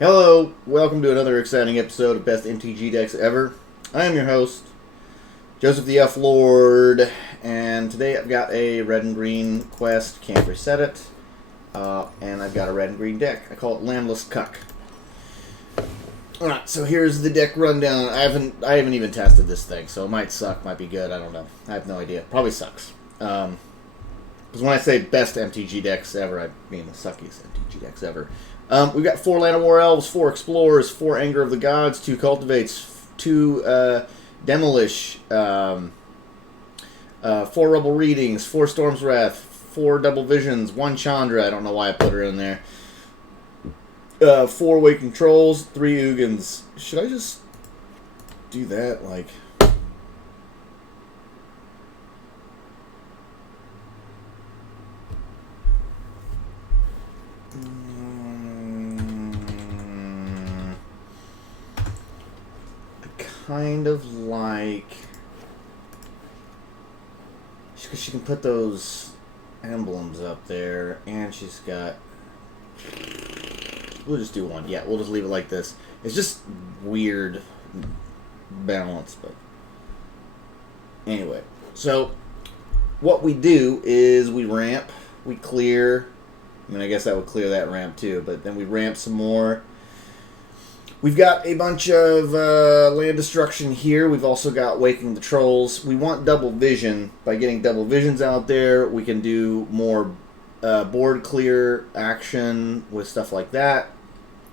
Hello, welcome to another exciting episode of Best MTG Decks Ever. I am your host, Joseph the Elf Lord, and today I've got a red and green quest, can't reset it, and I've got a red and green deck. I call it Landless Cuck. Alright, so here's the deck rundown. I haven't even tested this thing, so it might suck, might be good, I don't know. I have no idea. Probably sucks. Because when I say best MTG decks ever, I mean the suckiest MTG decks ever. We've got 4 Land of War Elves, 4 Explorers, 4 Anger of the Gods, 2 Cultivates, 2 Demolish, 4 Rebel Readings, 4 Storm's Wrath, 4 Double Visions, 1 Chandra, I don't know why I put her in there, 4 Waking Trolls, 3 Ugins. Should I just do that, like... kind of like, because she can put those emblems up there, and she's got, we'll just do one. Yeah, we'll just leave it like this. It's just weird balance, but anyway. So what we do is we ramp, we clear. I mean, I guess that would clear that ramp too, but then we ramp some more. We've got a bunch of land destruction here. We've also got Waking the Trolls. We want double vision. By getting double visions out there, we can do more board clear action with stuff like that.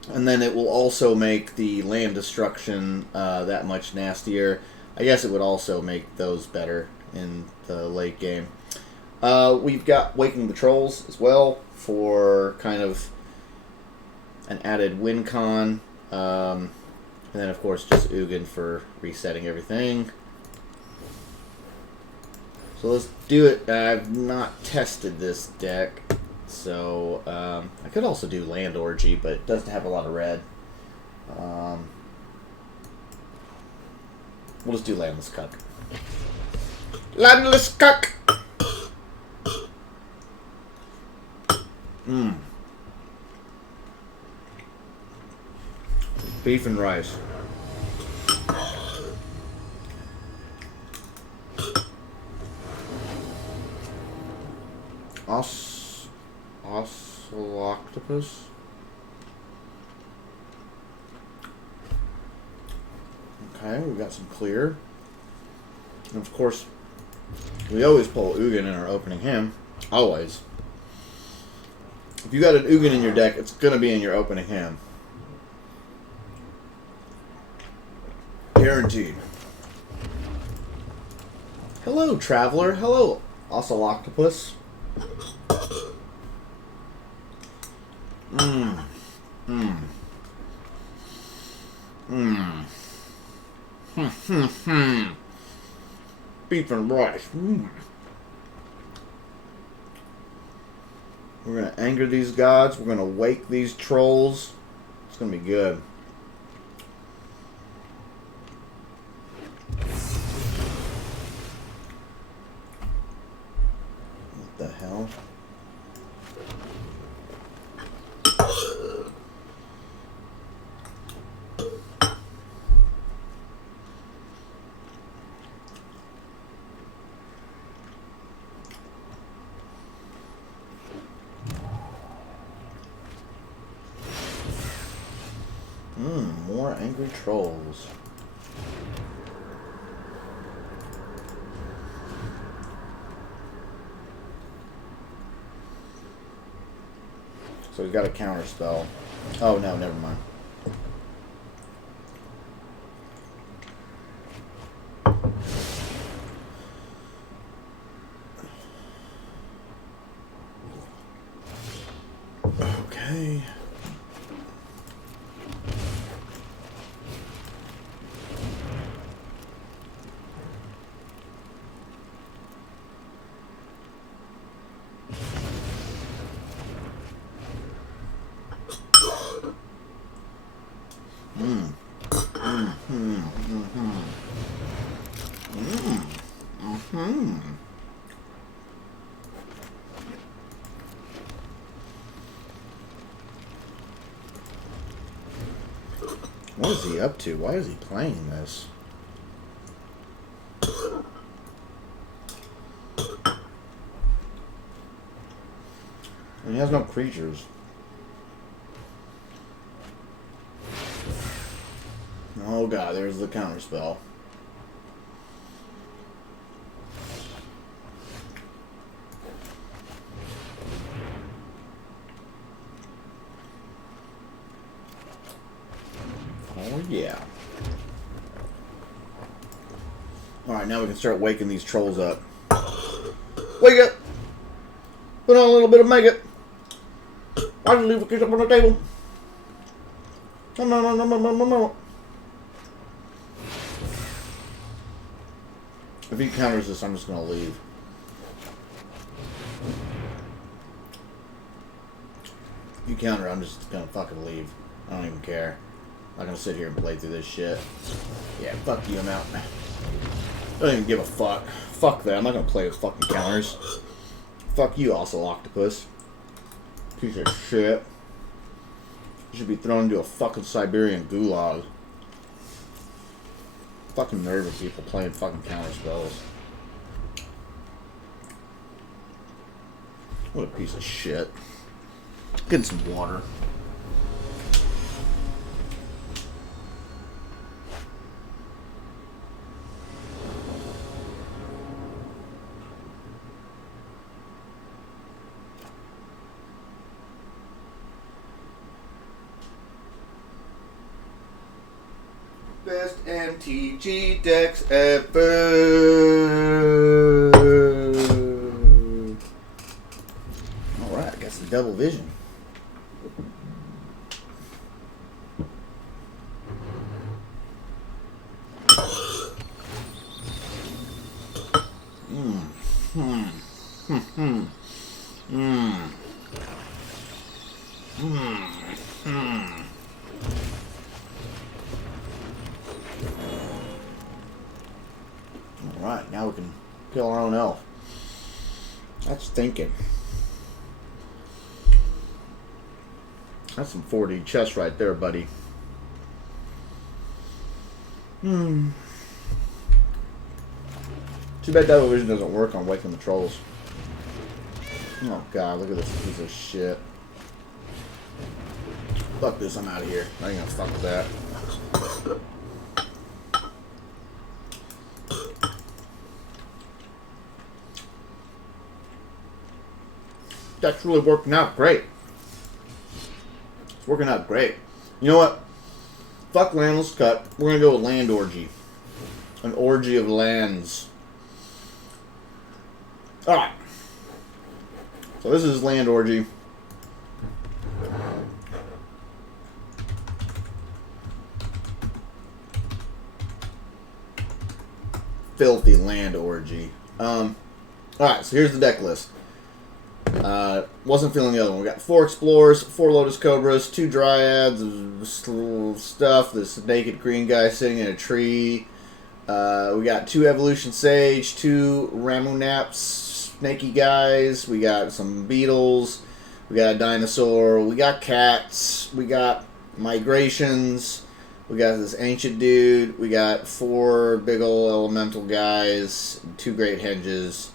And then it will also make the land destruction that much nastier. I guess it would also make those better in the late game. We've got Waking the Trolls as well for kind of an added win con. And then, of course, just Ugin for resetting everything. So let's do it. I've not tested this deck, so I could also do Land Orgy, but it doesn't have a lot of red. We'll just do Landless Cuck. Landless Cuck! Beef and rice. Oceloctopus. Okay, we got some clear. And of course, we always pull Ugin in our opening hand. Always. If you got an Ugin in your deck, it's going to be in your opening hand. Guaranteed. Hello, traveler. Hello, Oceloctopus. Beef and rice. We're going to anger these gods. We're going to wake these trolls. It's going to be good. What the hell? More angry trolls. So he's got a counter spell. Oh no, never mind. Okay. What is he up to? Why is he playing this? And he has no creatures. Oh god, there's the counter spell. Oh yeah. Alright, now we can start waking these trolls up. Wake up! Put on a little bit of maggot. Why did you leave a kiss up on the table? No. If he counters this, I'm just gonna leave. If you counter, I'm just gonna fucking leave. I don't even care. I'm not gonna sit here and play through this shit. Yeah, fuck you, I'm out. I don't even give a fuck. Fuck that, I'm not gonna play with fucking counters. Fuck you, also octopus. Piece of shit. You should be thrown into a fucking Siberian gulag. Fucking nervous people playing fucking counter spells. What a piece of shit. Getting some water. Best MTG decks ever. Alright, got some double vision. Alright, now we can kill our own elf. That's thinking. That's some 4D chess right there, buddy. Too bad double vision doesn't work on waking the trolls. Oh god, look at this piece of shit. Fuck this, I'm out of here. I ain't gonna fuck with that. That's really working out great. It's working out great. You know what? Fuck landless cut. We're gonna go with land orgy. An orgy of lands. Alright. So this is land orgy. Filthy land orgy. Alright, so here's the deck list. Wasn't feeling the other one. We got 4 Explorers, 4 Lotus Cobras, 2 Dryads, stuff. This naked green guy sitting in a tree. We got 2 Evolution Sage, 2 Ramunap snaky guys. We got some beetles. We got a dinosaur. We got cats. We got migrations. We got this ancient dude. We got 4 big ol' elemental guys, 2 Great Henges,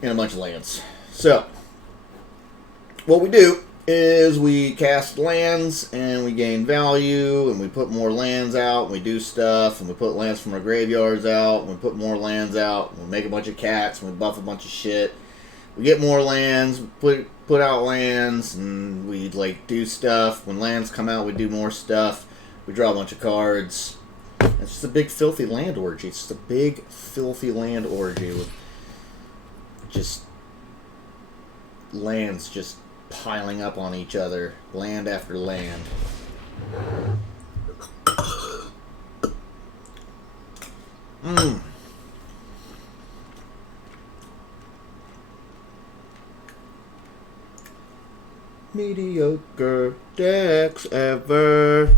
and a bunch of lands. So, what we do is we cast lands and we gain value and we put more lands out and we do stuff and we put lands from our graveyards out and we put more lands out and we make a bunch of cats and we buff a bunch of shit. We get more lands, put out lands, and we like do stuff. When lands come out, we do more stuff. We draw a bunch of cards. It's just a big filthy land orgy. It's just a big filthy land orgy with just lands just piling up on each other, land after land. Mediocre decks ever.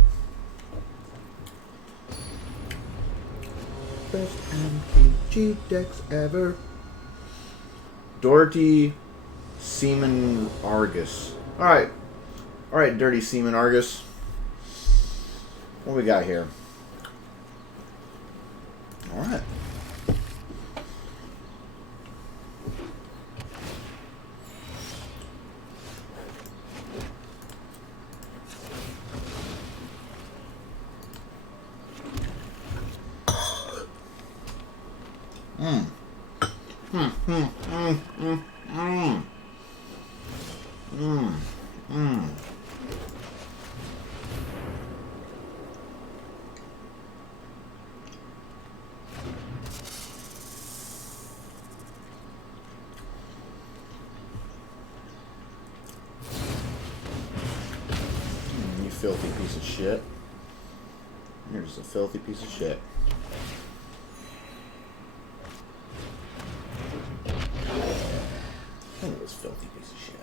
Best MTG decks ever. Doherty Seaman Argus. Alright, Dirty Seaman Argus. What we got here? Alright. You filthy piece of shit. You're just a filthy piece of shit. Look at this filthy piece of shit.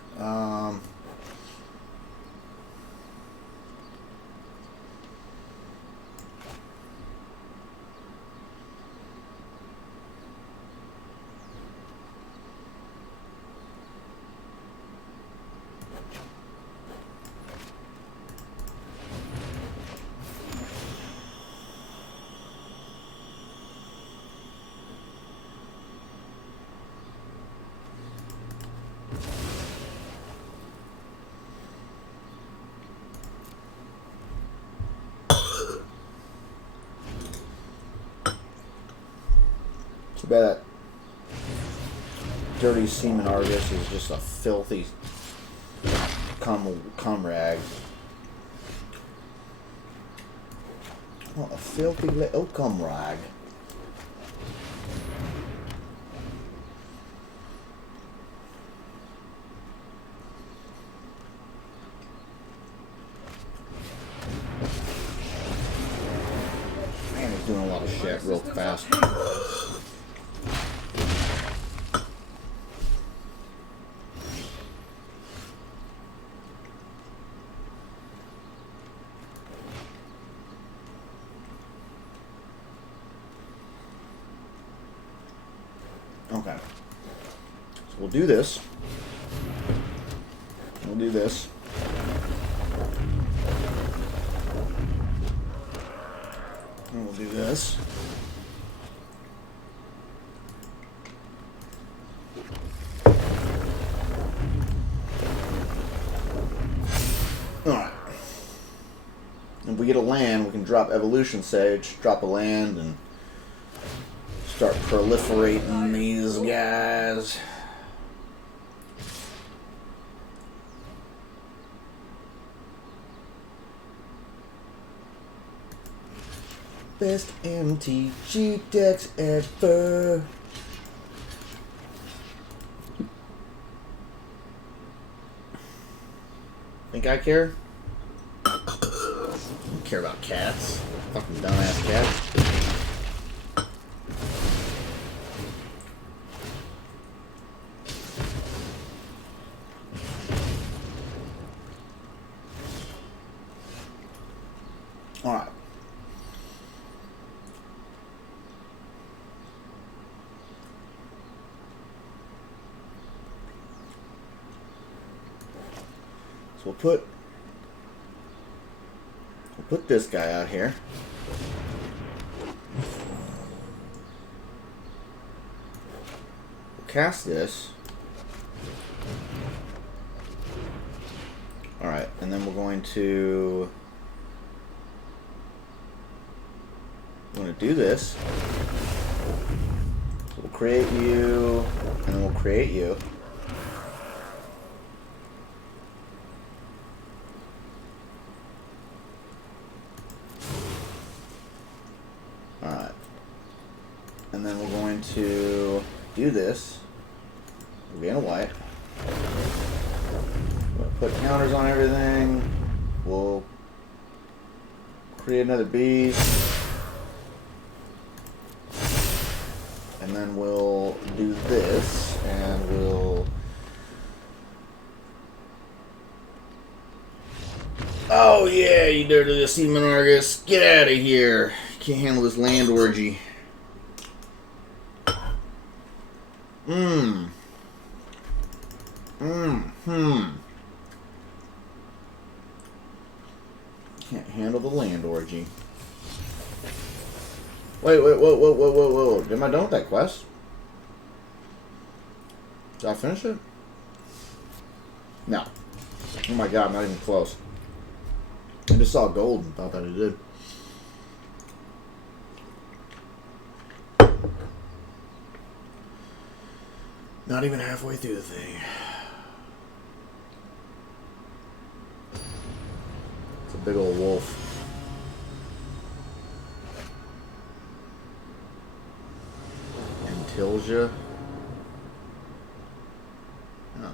Too bad that dirty seaman Argus is just a filthy comrade. What a filthy little comrade. Man, he's doing a lot of shit real fast. Okay, so we'll do this. We'll do this. And we'll do this. Alright. If we get a land, we can drop Evolution Sage, drop a land, and start proliferating these guys. Best MTG decks ever. Think I care? I don't care about cats. Fucking dumbass cats. Alright. So we'll put this guy out here. We'll cast this. Alright, and then we're going to do this. So we'll create you, and then we'll create you. Alright. And then we're going to do this. We'll gain a white. We'll put counters on everything. We'll create another beast. And then we'll do this, and we'll... Oh yeah, you dirty little seaman Argus. Get out of here. You can't handle this land orgy. Can't handle the land orgy. Wait, whoa. Am I done with that quest? Did I finish it? No. Oh my god, I'm not even close. I just saw gold and thought that it did. Not even halfway through the thing. It's a big old wolf. Antilja. Oh.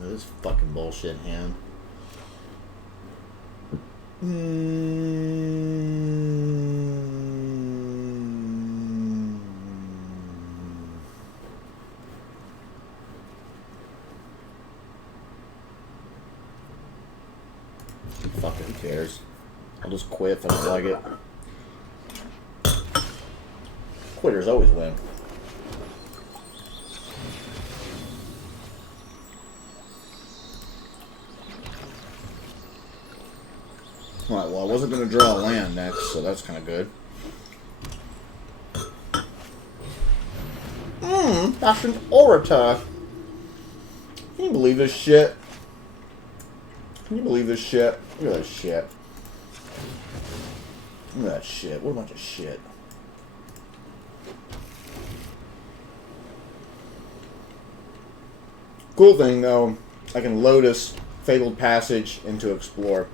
This fucking bullshit hand. Fuck it, who cares? I'll just quit if I don't like it. Quitters always win. Alright, well I wasn't going to draw a land next, so that's kind of good. That's an orator. Can you believe this shit? Can you believe this shit? Look at that shit. Look at that shit. What a bunch of shit. Cool thing though, I can Lotus Fabled Passage into Explore.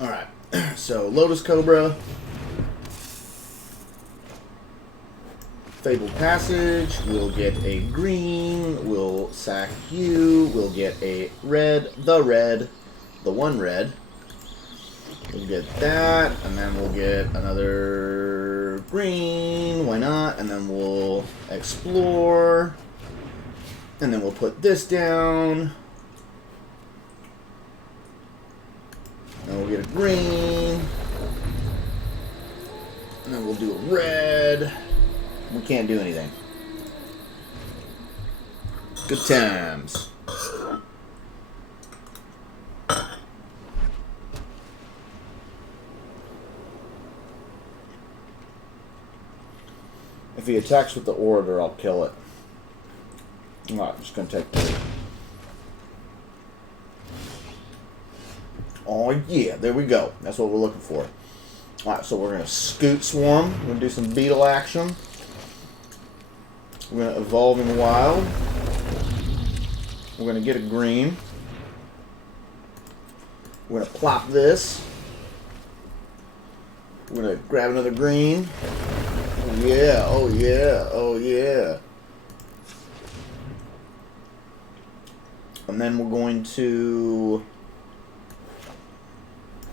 Alright, so Lotus Cobra, Fabled Passage, we'll get a green, we'll sack you, we'll get a red, the one red. We'll get that, and then we'll get another green, why not? And then we'll explore, and then we'll put this down. And we'll get a green, and then we'll do a red. We can't do anything. Good times. If he attacks with the Orator, I'll kill it. Alright, I'm just going to take 3. Oh yeah, there we go. That's what we're looking for. Alright, so we're going to Scute Swarm. We're going to do some beetle action. We're going to evolve in the wild. We're going to get a green. We're going to plop this. We're going to grab another green. Oh yeah, oh yeah, oh yeah. And then we're going to...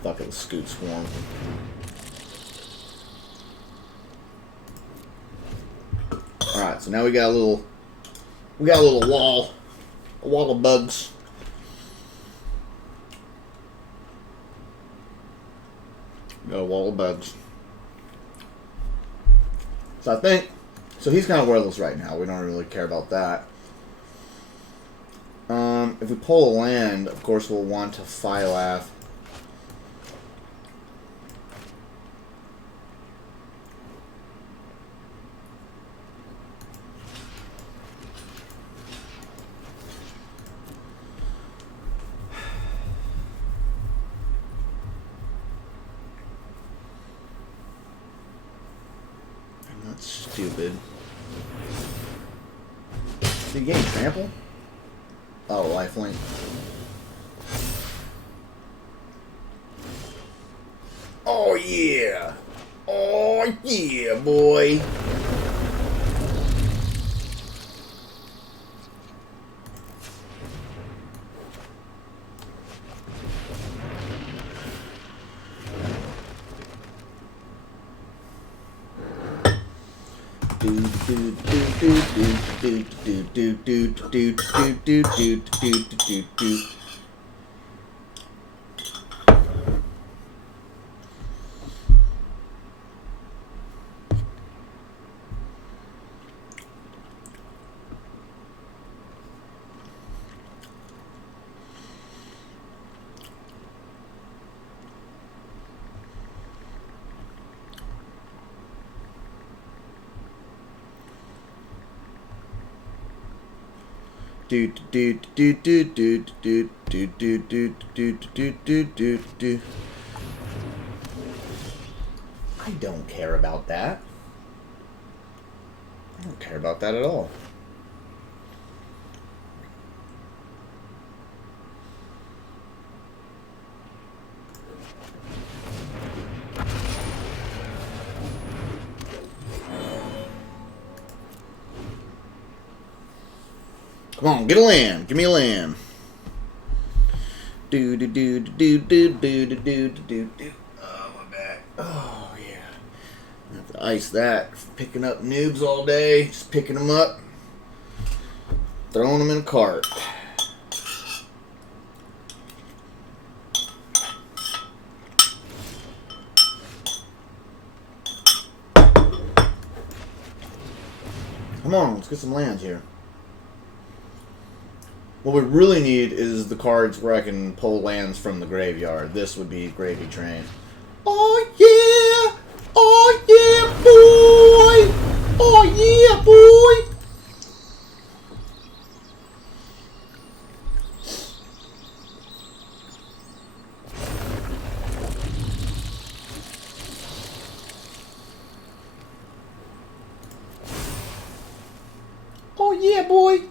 Fuck it, let's Scute Swarm. Alright, so now we got a little wall. A wall of bugs. Got a wall of bugs. So I think, so he's kind of worthless right now. We don't really care about that. If we pull a land, of course we'll want to Phylath. Stupid. Did you gain trample? Oh, lifelink. Oh yeah! Oh yeah, boy! Do do do do do do do do do do do do do do. I don't care about that. I don't care about that at all. Come on, get a land. Give me a land. Do do do do do do do do do do. Oh, my back. Oh, yeah. I have to ice that. Picking up noobs all day. Just picking them up. Throwing them in a cart. Come on, let's get some lands here. What we really need is the cards where I can pull lands from the graveyard. This would be gravy train. Oh yeah! Oh yeah, boy! Oh yeah, boy! Oh yeah, boy!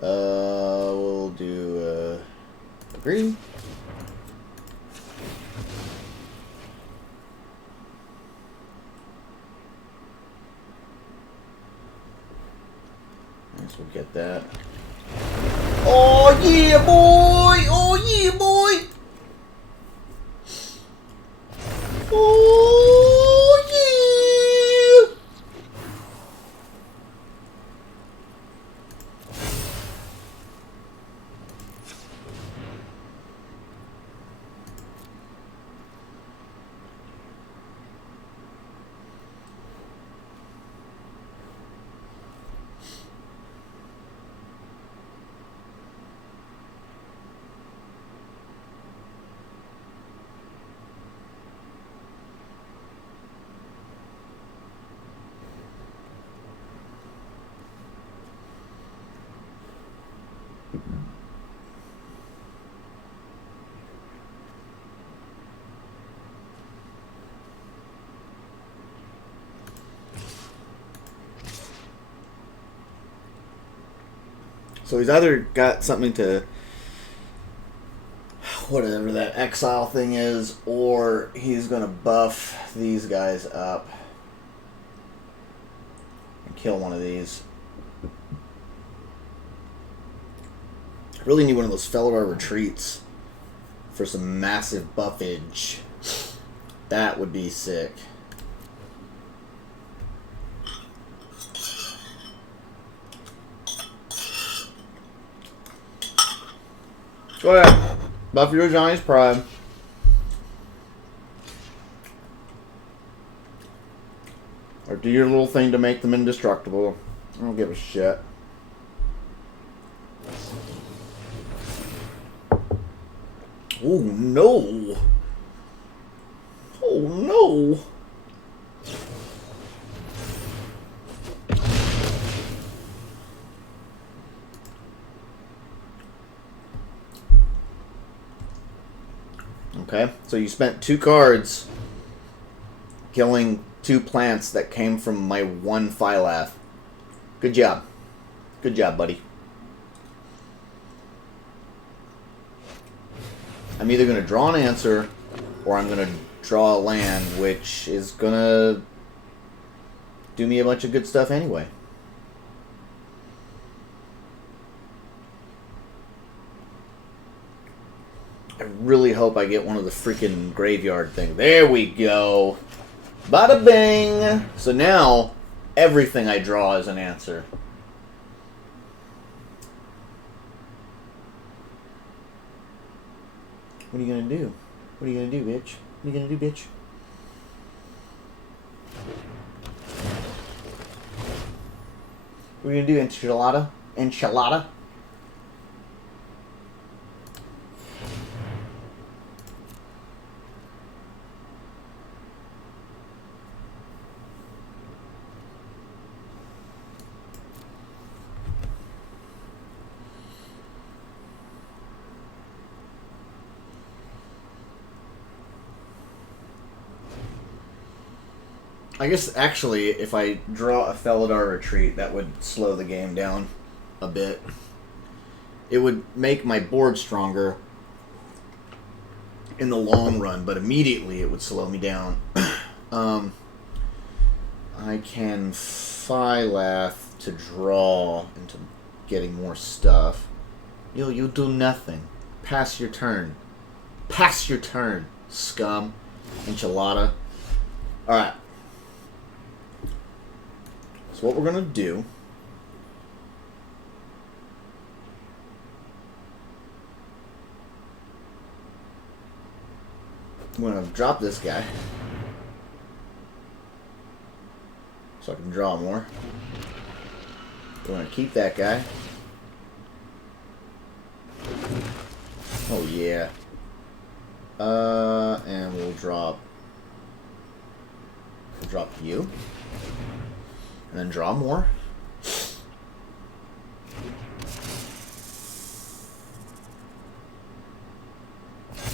We'll do green. Nice, we'll get that. Oh yeah, boy! Oh yeah, boy! Oh yeah! So he's either got something to, whatever that exile thing is, or he's going to buff these guys up and kill one of these. I really need one of those Felidar Retreats for some massive buffage. That would be sick. Go ahead. Buff your Johnny's Pride. Or do your little thing to make them indestructible. I don't give a shit. Oh no. Oh no. Okay, so you spent 2 cards killing 2 plants that came from my 1 Phylath. Good job. Good job, buddy. I'm either going to draw an answer or I'm going to draw a land, which is going to do me a bunch of good stuff anyway. I really hope I get one of the freaking graveyard things. There we go. Bada bing. So now, everything I draw is an answer. What are you going to do? What are you going to do, bitch? What are you going to do, bitch? What are you going to do, enchilada? Enchilada? I guess actually, if I draw a Felidar Retreat, that would slow the game down a bit. It would make my board stronger in the long run, but immediately it would slow me down. I can Phylath to draw into getting more stuff. You do nothing. Pass your turn. Pass your turn, scum. Enchilada. Alright. So what we're going to do... I'm going to drop this guy. So I can draw more. We're going to keep that guy. Oh yeah. And we'll drop you. And then draw more.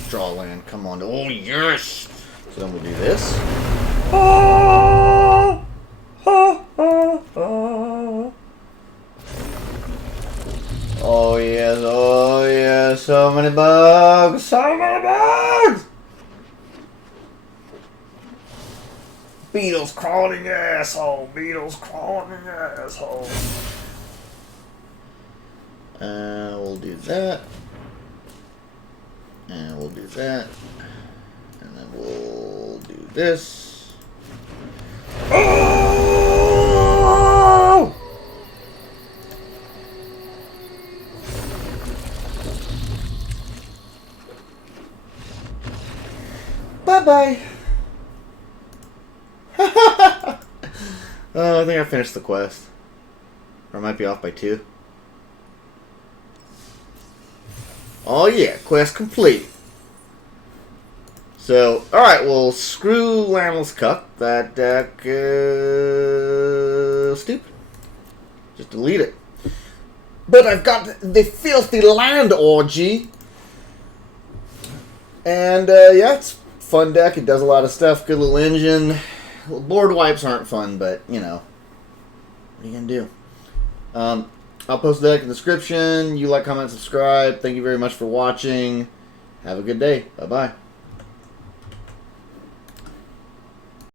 Draw land, come on. Oh yes! So then we'll do this. Oh! Oh, oh, oh. Oh yes, oh yes, so many bugs, so many bugs! Beetles crawling in your asshole, beetles crawling in your asshole. We'll do that. And we'll do that. And then we'll do this. Oh! Bye-bye. I think I finished the quest. Or I might be off by 2. Oh yeah, quest complete. So, alright, well, screw Landless Cuck. That deck is stupid. Just delete it. But I've got the Filthy Land Orgy. And, yeah, it's a fun deck. It does a lot of stuff. Good little engine. Board wipes aren't fun, but, you know. What are you going to do? I'll post the deck in the description. You like, comment, subscribe. Thank you very much for watching. Have a good day. Bye-bye.